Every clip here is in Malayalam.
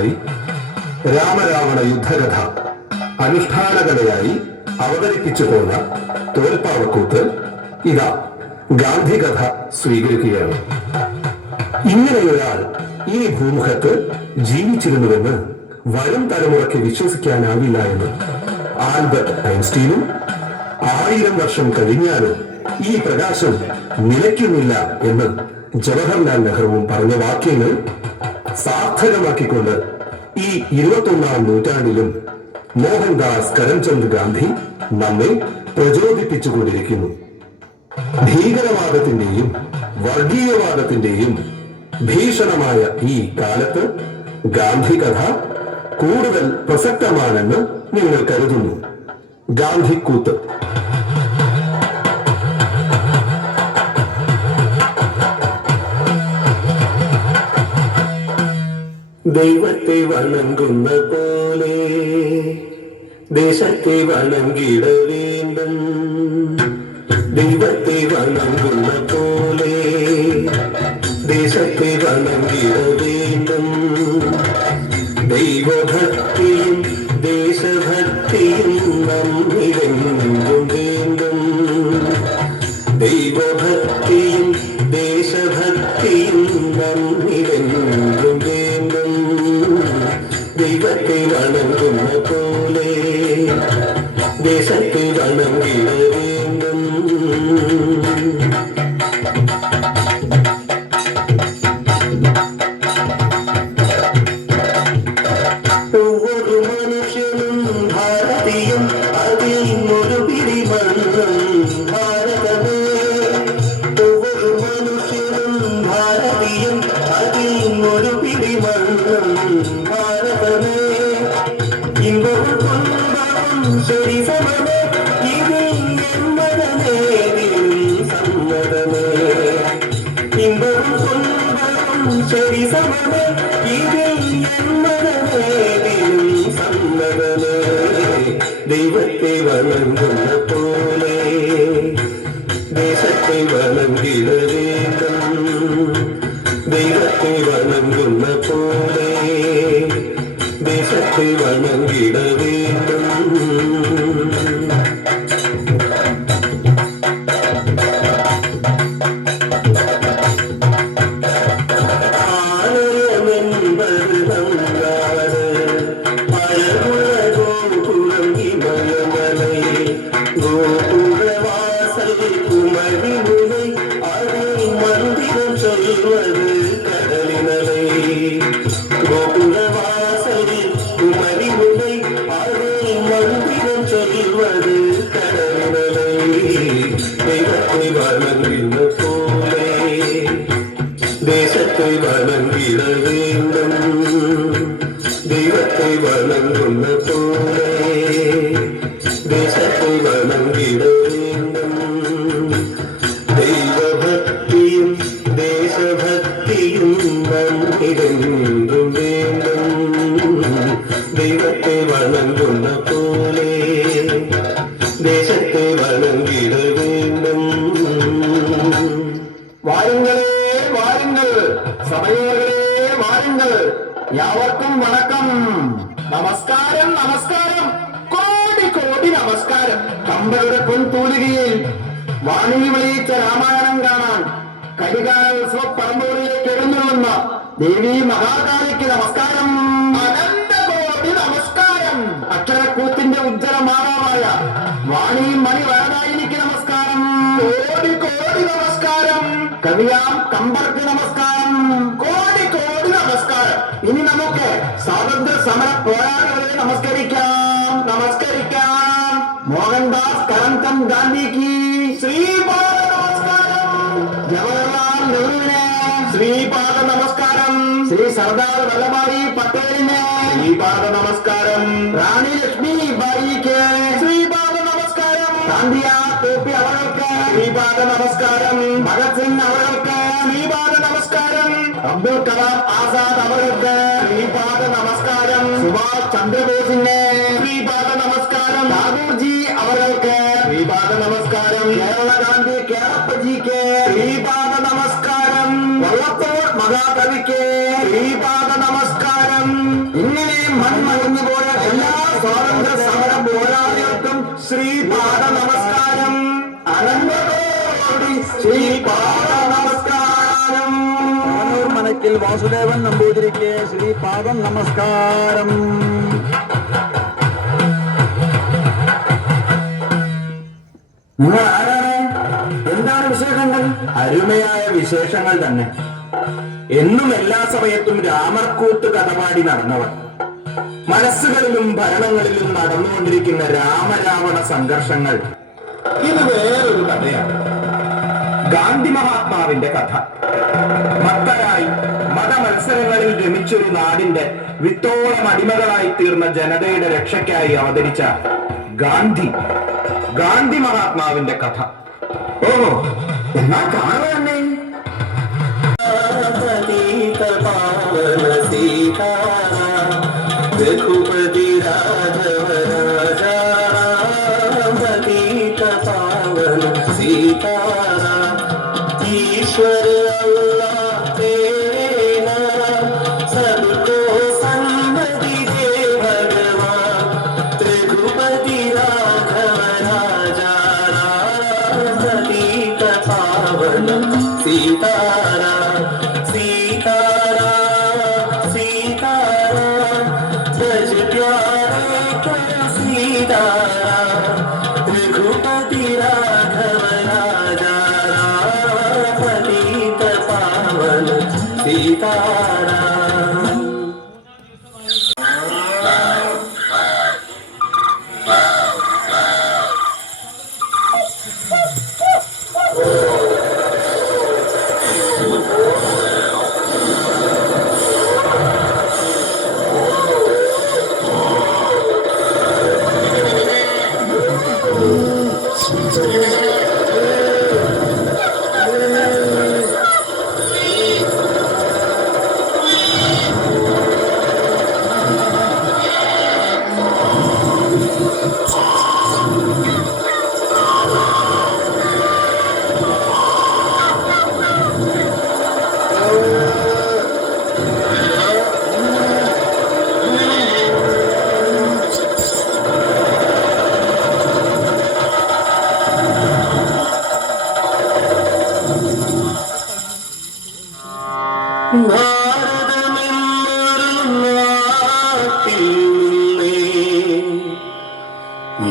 വർഷമായി രാമരാവണ യുദ്ധകഥ അനുഷ്ഠാനകലയായി അവതരിപ്പിച്ചു പോന്ന തോൽപ്പാവക്കൂത്ത് ഇതാ ഗാന്ധി കഥ സ്വീകരിക്കുകയാണ്. ഇങ്ങനെയൊരാൾ ഈ ഭൂമുഖത്ത് ജീവിച്ചിരുന്നുവെന്ന് വരും തലമുറയ്ക്ക് വിശ്വസിക്കാനാവില്ല എന്ന് ആൽബർട്ട് ഐൻസ്റ്റീനും 1000 വർഷം കഴിഞ്ഞാലും ഈ പ്രകാശം നിലയ്ക്കുന്നില്ല എന്ന് ജവഹർലാൽ നെഹ്റുവും പറഞ്ഞ വാക്യങ്ങൾ സാർത്ഥകമാക്കിക്കൊണ്ട് ഈ 21ാം നൂറ്റാണ്ടിലും മോഹൻദാസ് കരംചന്ദ് ഗാന്ധി നമ്മെ പ്രചോദിപ്പിച്ചുകൊണ്ടിരിക്കുന്നു. ഭീകരവാദത്തിന്റെയും വർഗീയവാദത്തിന്റെയും ഭീഷണമായ ഈ കാലത്ത് ഗാന്ധി കഥ കൂടുതൽ പ്രസക്തമാണെന്ന് നിങ്ങൾ കരുതുന്നു. ഗാന്ധിക്കൂത്ത്. ദൈവത്തെ വണങ്ങുന്ന പോലെ ദേശത്തെ വണങ്ങിട വേണ്ടും. ദൈവത്തെ വണങ്ങുന്ന പോലെ ദേശത്തെ വണങ്ങിട വേണ്ടും. ദൈവഭക്തിയും ദേശഭക്തിയും നമ്മിലെങ്കും വേണ്ടും. ദൈവഭക്തിയും ദേശഭക്തിയും നമ്മിലെങ്കും വേണ്ടും. ദൈവത്തെ വണങ്ങുന്ന പോലെ ദേശത്തെ വണങ്ങിട വേണ്ടും. ഒவ்வொരു മനുഷ്യനും ഭാരതീയം, അതിനൊരു പിടിമണ്ണം ഭാരതമേ. ഒவ்வொരു മനുഷ്യനും ഭാരതീയം, അതിനൊരു പിടിമണ്ണം ഭാരതമേ. ഇമ്പവും തുன்பവും ശരി സമമേ, ഇത് എമ്മതമേതിലും സമ്മതമേ. ഇമ്പവും തുன்பവും ശരി സമമേ, ഇത് എമ്മതമേതിലും സമ്മതമേ. ദൈവത്തെ വണങ്ങുന്ന പോലെ ദേശത്തെ വണങ്ങിട വേണ്ടും. ദൈവത്തെ വണങ്ങുന്ന പോലെ ദേശത്തെ വണങ്ങിട വേണ്ടും. ആലയമെன்பது നങ്കാട് അഴകുള്ള ഗോപുരം ഇമയമലൈ. ഗോപുരവാസൽ കുമരിമുனை, அதில் மந்திரம் சொல்வது கடலினலை. கோபுரவாசலில் குமரிமுனை, அதில் மந்திரம் சொல்வது கடலினலை. தெய்வத்தை வணங்கின போலே ദേശത്തെ വണങ്ങിട വേണ്ടും. ദൈവത്തെ വണങ്ങുന്ന പോലെ ദേശത്തെ വണങ്ങിട വേണ്ടും. ദൈവഭക്തിയും ദേശഭക്തിയും നമ്മിലെങ്കും വേണ്ടും. ദൈവത്തെ വണങ്ങുന്ന പോലെ ദേശത്തെ വണങ്ങിട വേണ്ടും. വാരുങ്ങളെ വാരുങ്ങൾ, സഭയോകളെ വാരുങ്ങൾ. യാവർക്കും വണക്കം, നമസ്കാരം നമസ്കാരം, കോടി കോടി നമസ്കാരം. കമ്പയുടെ പൊൻതൂലികയിൽ വാണി വിളിയിച്ച രാമായണം കാണാൻ കരികാലോത്സവ പറമ്പൂരിലേക്ക് എഴുന്നള്ളുന്ന ദേവി മഹാകാളിക്ക് നമസ്കാരം, അനന്തകോടി നമസ്കാരം. അക്ഷരക്കൂത്തിന്റെ ഉജ്ജ്വലമാതാവായ വാണി മണി വരദായിനിക്ക് നമസ്കാരം, കോടി കോടി നമസ്കാരം. കവിയാം കമ്പർക്ക് നമസ്കാരം, കോടി കോടി നമസ്കാരം. ഇനി നമുക്ക് സ്വാതന്ത്ര്യ സമര പോരാളികളെ നമസ്കരിക്കാം നമസ്കരിക്കാം. മോഹൻദാസ് കരംചന്ദ് ഗാന്ധിക്ക് ശ്രീപാദ നമസ്കാരം. ജവഹർലാൽ നെഹ്റുവിന് ശ്രീപാദ നമസ്കാരം. ശ്രീ സർദാർ വല്ലഭായി പട്ടേലിന് ശ്രീപാദ നമസ്കാരം. റാണി ലക്ഷ്മി ബായിക്ക് ശ്രീപാദ നമസ്കാരം. ഗാന്ധിയ തോപ്പി അവർക്ക് ശ്രീപാദ നമസ്കാരം. ഭഗത് സിംഗ് അവർക്ക് ശ്രീപാദ നമസ്കാരം. അബ്ദുൽ കലാം ആസാദ് അവർക്ക് ശ്രീപാദ നമസ്കാരം. സുഭാഷ് ചന്ദ്രബോസിന് ശ്രീപാദ നമസ്കാരം. ടാഗോർജി അവർക്ക് ശ്രീപാദ നമസ്കാരം. കേരള ഗാന്ധി കേരപ്പജിക്ക് ശ്രീപാദ നമസ്കാരം. വള്ളത്തോൾ മഹാകവിക്ക് ശ്രീപാദ നമസ്കാരം. മോരാളികൾക്കും ശ്രീപാദ നമസ്കാരം. അനന്തകോടി ശ്രീപാദ നമസ്കാരം. മനക്കിൽ വാസുദേവൻ നമ്പൂതിരിക്ക് ശ്രീപാദം നമസ്കാരം. നിങ്ങൾ ആരാണ്? എന്താണ് വിശേഷങ്ങൾ? അരുമയായ വിശേഷങ്ങൾ തന്നെ. എന്നും എല്ലാ സമയത്തും രാമർക്കൂത്ത് കഥപാടി നടന്നവർ. മനസ്സുകളിലും ഭരണങ്ങളിലും നടന്നുകൊണ്ടിരിക്കുന്ന രാമരാവണ സംഘർഷങ്ങൾ. ഇത് വേറൊരു കഥയാണ്. ഗാന്ധി മഹാത്മാവിന്റെ കഥ. മത്തരായി മതമത്സരങ്ങളിൽ രമിച്ചൊരു നാടിന്റെ വിത്തോളം അടിമകളായി തീർന്ന ജനതയുടെ രക്ഷയ്ക്കായി അവതരിച്ച ഗാന്ധി മഹാത്മാവിന്റെ കഥ. ഓ, എന്നാ കാണുക തന്നെ. രഘുപതി രാഘവ രാജാ പതിത പാവന സീതാരാം. ईश्वर अल्लाह तेरे नाम सबको सन्मति दे भगवान. रघुपति राघव राजा राम पतित पावन सीताराम. सीताराम सीताराम ब्रज प्यारे कर सीताराम. रघुपति राघव राजा पतित पावन सीताराम.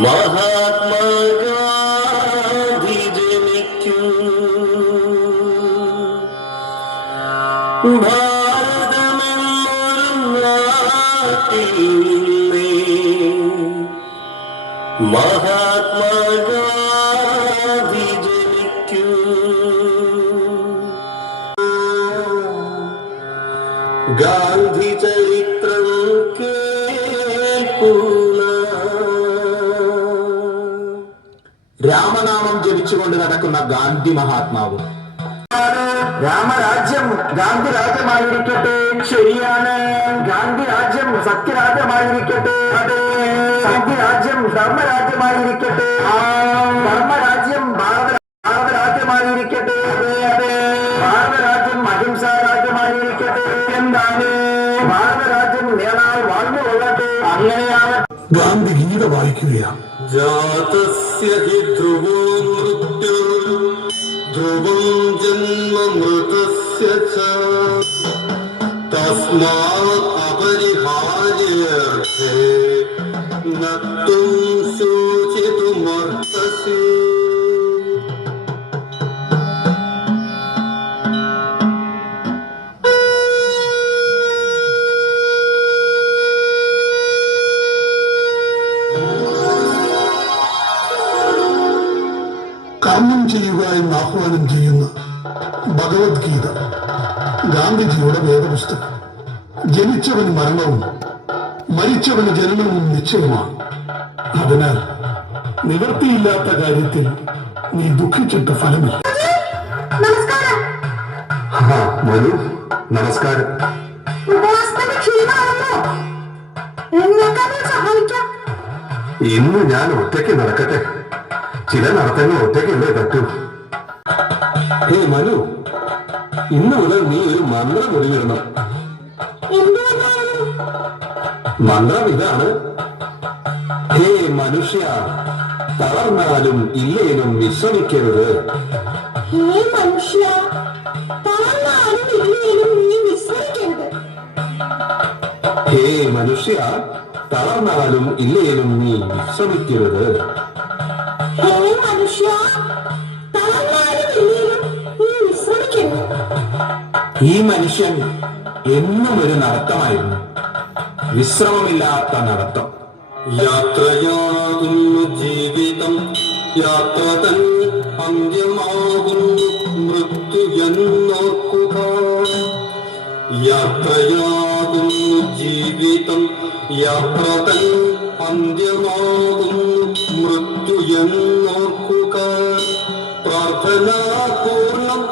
മഹാത്മാ ഗാന്ധി ജനിക്കൂ. ഭാരതമെന്നൊരു നാട്ടിൽ മഹാത്മാ ഗാന്ധി ജനിക്കൂ. ഗാന്ധി ചരിത്രം കേൾപ്പൂല. രാമനാമം ജപിച്ചുകൊണ്ട് നടക്കുന്ന ഗാന്ധി മഹാത്മാവ്. രാമരാജ്യം ഗാന്ധി രാജ്യമായിരിക്കട്ടെ. ശരിയാണ്. ഗാന്ധി രാജ്യം സത്യരാജ്യമായിരിക്കട്ടെ. അതെ. സത്യരാജ്യം ധർമ്മരാജ്യമായിരിക്കട്ടെ. ധർമ്മരാജ്യം ഭാരതരാജ്യമായിരിക്കട്ടെ. അതെ അതെ. ഭാരതരാജ്യം അഹിംസാ രാജ്യമായിരിക്കട്ടെ. എന്താണ്? ഭാരതരാജ്യം നേടാൻ വാഴ്ന്നുകൊള്ളട്ടെ. അങ്ങനെയാണ്. ഗാന്ധി ഗീത വായിക്കുകയാണ്. ജാതസ്യ ഹി ധ്രുവോ മൃത്യുർ ധ്രുവം ജന്മ മൃതസ്യ ച തസ്മാത് അപരിഹാര്യേർത്ഥേ ന ത്വം ശോചിതുമർഹസി. കർമ്മം ചെയ്യുക എന്ന് ആഹ്വാനം ചെയ്യുന്ന ഭഗവത്ഗീത ഗാന്ധിജിയുടെ വേദപുസ്തകം. ജനിച്ചവന് മരണവും മരിച്ചവന് ജനനവും നിശ്ചയമാണ്. അതിനാൽ നിവൃത്തിയില്ലാത്ത കാര്യത്തിൽ നീ ദുഃഖിച്ചിട്ട് ഫലമില്ല. മനു, നമസ്കാരം. ഇന്ന് ഞാൻ ഒറ്റയ്ക്ക് നടക്കട്ടെ. ചില നടത്തങ്ങൾ ഒറ്റയ്ക്കല്ലേ പറ്റൂ. ഹേ മനു, ഇന്ന് മുതൽ നീ ഒരു മന്ത്രം ഒഴിഞ്ഞിടണം. മന്ത്രം ഇതാണ്: ഹേ മനുഷ്യ, തളർന്നാലും ഇല്ലേനും വിശ്രമിക്കരുത്. ഹേ മനുഷ്യ, തളർന്നാലും ഇല്ലേനും നീ വിശ്രമിക്കരുത്. ഹേ മനുഷ്യ, തളർന്നാലും ഇല്ലേനും നീ വിശ്രമിക്കരുത്. ഹേ മനുഷ്യ, തളർന്നാലും ഇല്ലേനും നീ വിശ്രമിക്കരുത്. ഈ മനുഷ്യൻ എന്നും ഒരു നടത്തമായിരുന്നു, വിശ്രമമില്ലാത്ത നടത്തം. യാത്രയാകുന്നു ജീവിതം, യാത്ര തൻ അന്ത്യമാകുന്നു മൃത്യു എന്നോർക്കുക. യാത്രയാകുന്നു ജീവിതം, യാത്ര തൻ അന്ത്യമാകുന്നു മൃത്യു എന്നോർക്കുക. പ്രാർത്ഥനാപൂർണം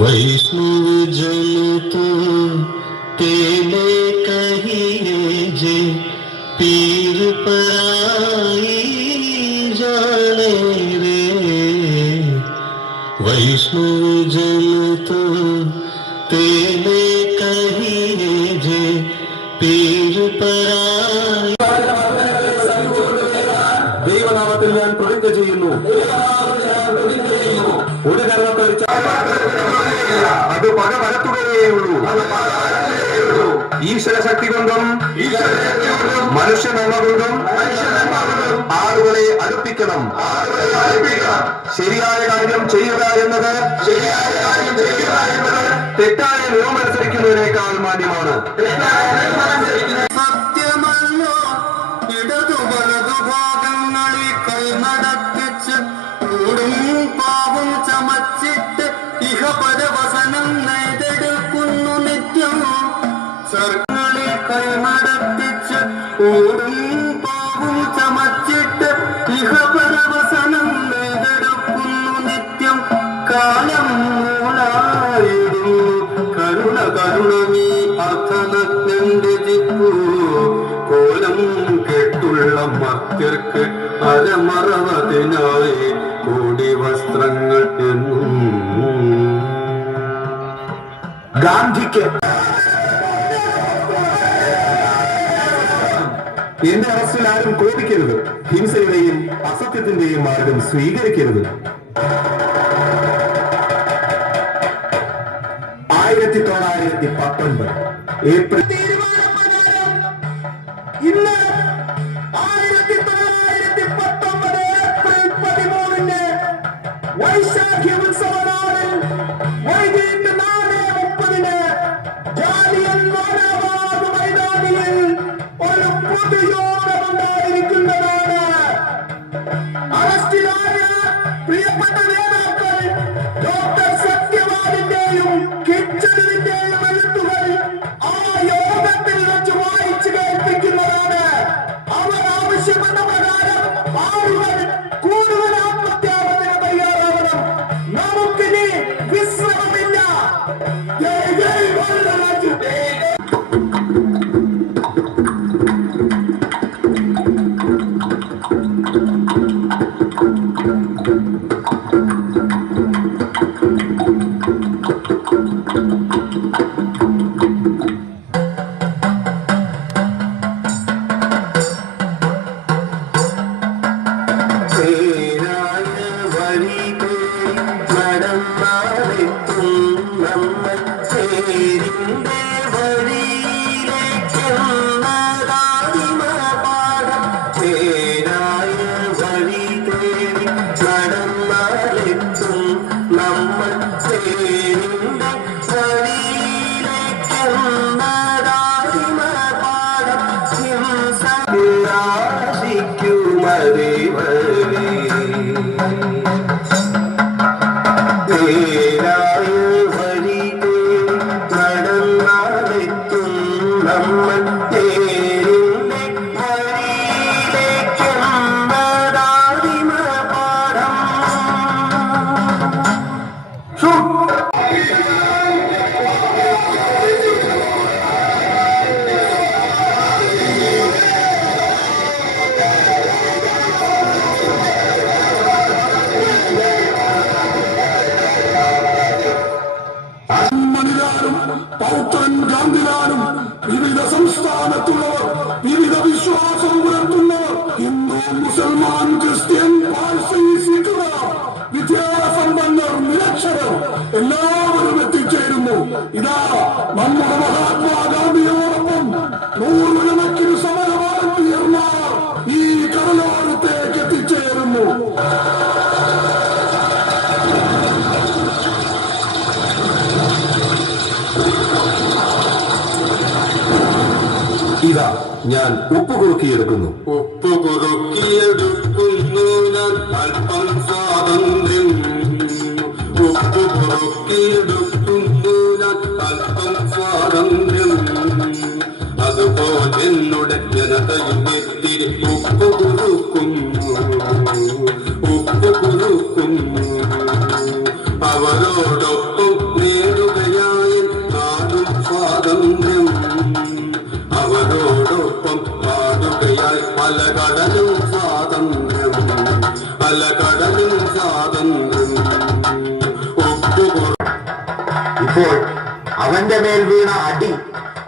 वैष्णव जन तो तेले कहिए जे पीर पराई जाने रे. वैष्णव जन तो तेले कहिए जे पीर पराई. ദൈവനാമത്തിൽ ഞാൻ പ്രതിജ്ഞ ചെയ്യുന്നു, ഒരു കരണത്തെ അത് പക പരത്തുകയേയുള്ളൂ. ഈശ്വര ശക്തി കൊണ്ടും മനുഷ്യനന്മ കൊണ്ടും ആളുകളെ അടുപ്പിക്കണം. ശരിയായ കാര്യം ചെയ്യുക എന്നത് തെറ്റായ നിയമമനുസരിക്കുന്നതിനേക്കാൾ മാന്യമാണ്. സത്യമല്ലോ ഇടതു വലതു ഭാഗങ്ങളിൽ കൈനടത്തിച്ച് കൂടും പാപം ചമച്ചിട്ട് ഇഹപരവസനം നെയ്തെടുക്കുന്നു നിത്യം. സർങ്ങളിൽ കൈനടത്തിച്ച് കൂടും പാപം ചമച്ചിട്ട് ഇഹപരവസനം നെയ്തെടുക്കുന്നു നിത്യം. കാലം മൂളായിടുന്നു കരുണ കരുണ നീ അർത്ഥനജ്ഞന്റെ ജിപ്പു. കോലം കെട്ടുള്ള മർത്യർക്ക് അരമറവതിനായി കോടി വസ്ത്രങ്ങൾ എന്നും. ഗാന്ധിക്ക് എന്റെ അറസ്റ്റിൽ ആരും കോപിക്കരുത്, ഹിംസയുടെയും അസത്യത്തിന്റെയും മാർഗം സ്വീകരിക്കരുത്. 1919 ഏപ്രിൽ ഇന്ന് 1919 ഏപ്രിൽ 13 വൈശാഖി ഉത്സവനാളിൽ വൈകിട്ട് 4:30 ജാലിയൻ വാലാബാഗ് മൈതാനിയിൽ ഒരു പൊതുയോഗമുണ്ടായിരിക്കുന്നതാണ്. അറസ്റ്റിലായ പ്രിയപ്പെട്ട നേതാക്കൾ ഡോക്ടർ സത്യവാദിന്റെയും കിച്ചണിന്റെയും എഴുത്തുകൾ ആ യോഗ നടന്നാലെത്തും നമ്മൾ തേരിന്റെ വഴിയിലേക്കെന്നതാദിമ പാഠം. പൗത്രൻ ഗാന്ധിലാനും വിവിധ സംസ്ഥാനത്തുള്ളവർ, വിവിധ വിശ്വാസം പുലർത്തുന്നവർ, ഹിന്ദു, മുസൽമാൻ, ക്രിസ്ത്യൻ, പാഴ്സി, സിഖുകാർ, വിദ്യാസമ്പന്നർ, നിരക്ഷരർ എല്ലാവരും എത്തിച്ചേരുന്നു. ഇതാ നമ്മുടെ മഹാത്മാഗാന്ധിയോടൊപ്പം നൂറുകണക്കിന് സമരവാളന്തിയർമാർ ഈ കടലോരത്തേക്ക് എത്തിച്ചേരുന്നു. ഇതാ ഞാൻ ഉപ്പ് കുറുക്കിയെടുക്കുന്നു. ഉപ്പ് കുറുക്കിയെടുക്കുന്നു ഞാൻ അല്പം സ്വാതന്ത്ര്യം. ഉപ്പ് കുറുക്കിയെടുക്കുന്നു ഞാൻ അല്പം സ്വാതന്ത്ര്യം. അതുപോലെ എന്നുടെ ജനതയും എത്തിരി ഉപ്പ് കുറുക്കുന്നു. ഉപ്പ് കുറുക്കുന്നു. അവരോടൊപ്പം നേടുകയായി നാടും സ്വാതന്ത്ര്യം. അവരോടൊപ്പം പാടുകയായി പല കടലും സ്വാതന്ത്ര്യം. പല കടലും സ്വാതന്ത്ര്യം. ഇപ്പോൾ അവന്റെ മേൽ വീണ അടി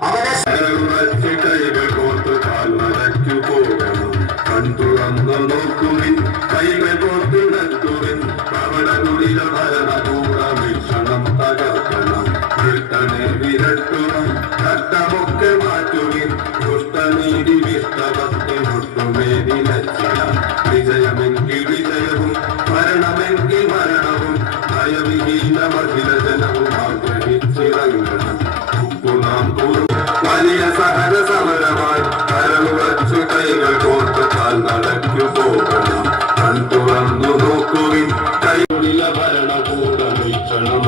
അവനെ കൈകൾ കോർത്ത് കാൽ നടക്കു പോകണം. കൺതുറന്നു നോക്കുവിൻ, കൈകൾ കോർത്ത് നടക്കുവിൻ. കവട കുടില ഭരണകൂടമീക്ഷണം തകർക്കണം. ബ്രിട്ടനെ വിരട്ടണം, ചട്ടമൊക്കെ മാറ്റുവിൻ. ദുഷ്ടനീതി വിസ്തവത്തിനൊട്ടുമേ ലക്ഷണം. വിജയമെങ്കിൽ വിജയവും മരണമെങ്കിൽ മരണവും ഭയവിഹീനമഖില ജനവും ആഗ്രഹിച്ചിറങ്ങണം. നാം വലിയ സഹന സമരമായി കരളുവച്ചു കൈകൾ കോർത്ത് കാൽ നടക്കു പോകണം. കൺതുറന്നു നോക്കുവിൻ, കൈകളില ഭരണകൂടമീക്ഷണം.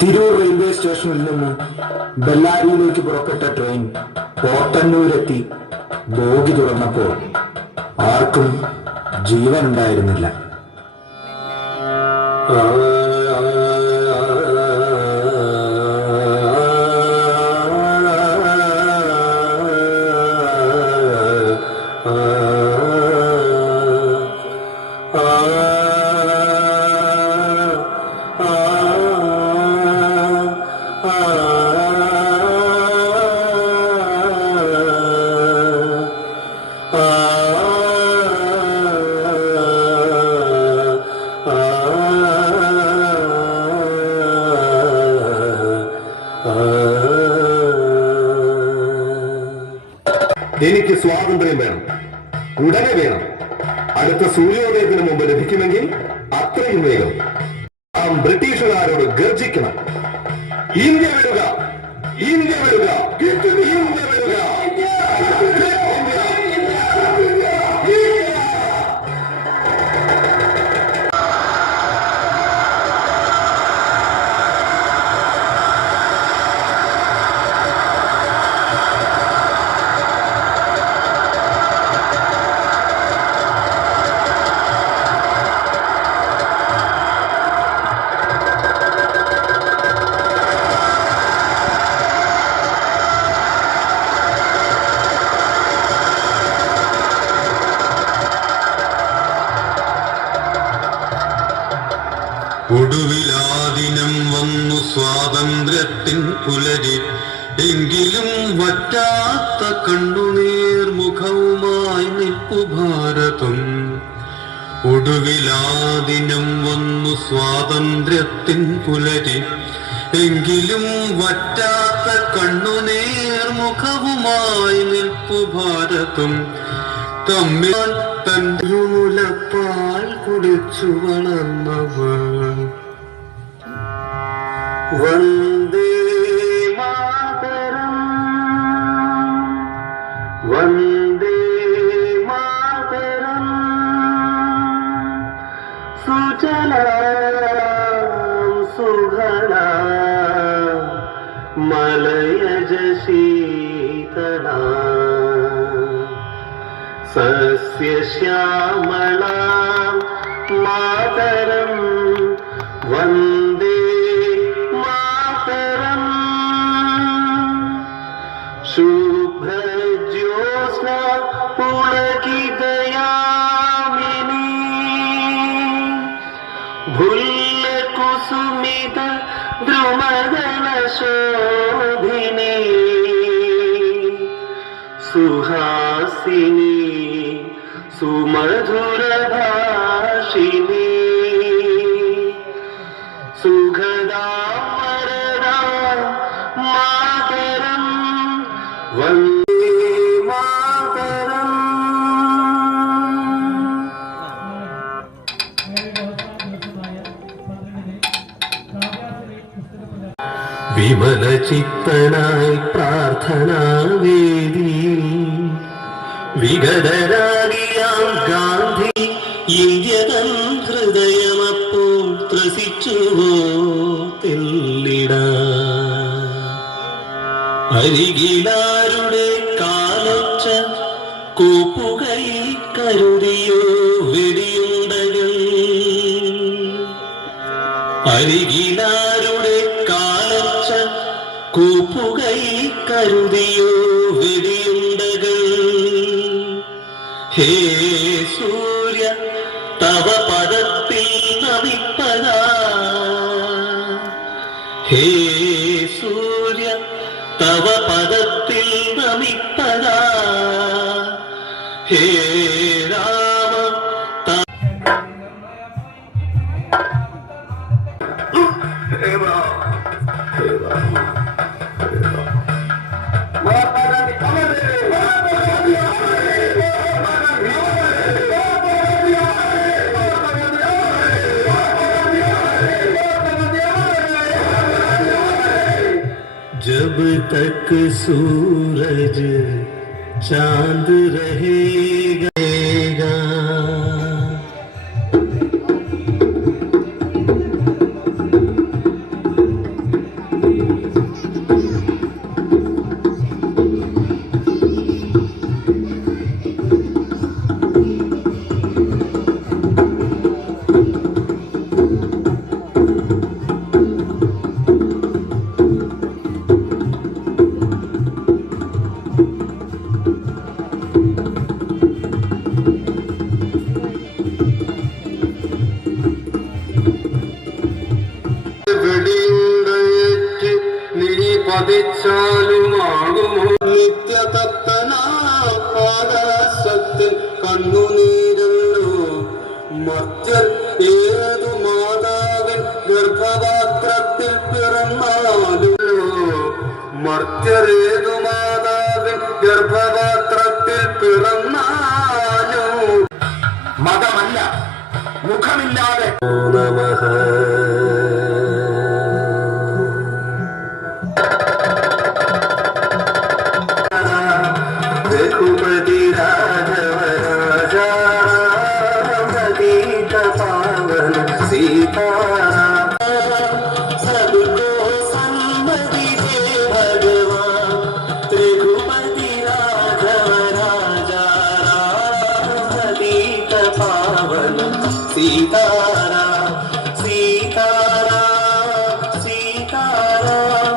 തിരൂർ റെയിൽവേ സ്റ്റേഷനിൽ നിന്ന് ബെല്ലാരിയിലേക്ക് പുറപ്പെട്ട ട്രെയിൻ പോത്തന്നൂരെത്തി ബോഗി തുറന്നപ്പോൾ ആർക്കും ജീവനുണ്ടായിരുന്നില്ല. എനിക്ക് സ്വാതന്ത്ര്യം വേണം, ഉടനെ വേണം. അടുത്ത സൂര്യോദയത്തിന് മുമ്പ് ലഭിക്കുമെങ്കിൽ അത്രയും വേഗം. നാം ബ്രിട്ടീഷുകാരോട് ഗർജിക്കണം. ഇന്ത്യ വിടുക, ഇന്ത്യ വിടുക, ഇന്ത്യ വിടുക. ഒടുവിലാദിനം വന്നു സ്വാതന്ത്ര്യത്തിൻ പുലരി. എങ്കിലും വറ്റാത്ത കണ്ണുനീർ മുഖവുമായി നിൽപ്പു ഭാരതം. ഒടുവിലാദിനം വന്നു സ്വാതന്ത്ര്യത്തിൻ പുലരി എങ്കിലും വറ്റാത്ത കണ്ണുനേർ മുഖവുമായി നിൽപ്പു ഭാരതം തമ്മിൽ തന്നുലപ്പാൽ കുടിച്ചു വളർന്നവൾ വന്ദേ മാതരം വന്ദേ മാതരം സുജലാം സുഖലാം മലയജ ശീതളാം സസ്യശ്യാമളാം മാതരം വന്ദേ മാതരം ശുഭ്രജ്യോത്സ്ന പുളകിതയാമിനി ഭുല്ലകുസുമിത ദ്രുമദള ശോഭിനി സുഹാസിനി സുമധുര ഭാഷിനി സുഖദാ മാതരം വന്ദേ മാതരം. വിമല ചിത്തനായി പ്രാർത്ഥനാവേദി വിഗതരാകിയാം ഗാന്ധി ഇന്ത്യതൻ ഹൃദയമപ്പോൾ ത്രസിച്ചുവോ തെല്ലിട അരികിലാരുടെ കാലൊച്ച കൂപ്പുകൈ കരുതിയോ വെടിയുണ്ടകൾ അരികിലാരുടെ കാലൊച്ച കൂപ്പുകൈ കരുതിയോ വെടിയുണ്ടകൾ ഹേ സൂര്യ തവ പദത്തിൽ നമിപ്പതാ ഹേ സൂര്യ തവ പദത്തിൽ നമിപ്പതാ ഹേ രാമ जब तक सूरज चांद रहेगा പതിച്ചാലുമാകുമോ നിത്യതപ്തനാകാശത്തിൽ കണ്ണുനീരല്ലോ മർത്യർ ഏതു മാതാവിൻ ഗർഭപാത്രത്തിൽ പിറന്നാലുല്ലോ മർത്യർ ഏതു മാതാവിൻ ഗർഭപാത്രത്തിൽ പിറന്നാലോ മതമല്ല മുഖമില്ലാതെ നമഃ रघुपति राघव राजा पतित पावन सीताराम सबको सन्मति दे भगवान रघुपति राघव राजा पतित पावन सीताराम सीताराम सीताराम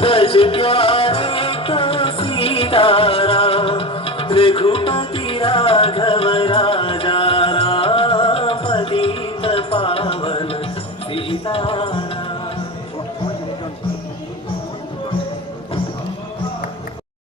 ब्रज प्यारे तो सीताराम रघुपति राघव राजा राम पतित पावन सीताराम.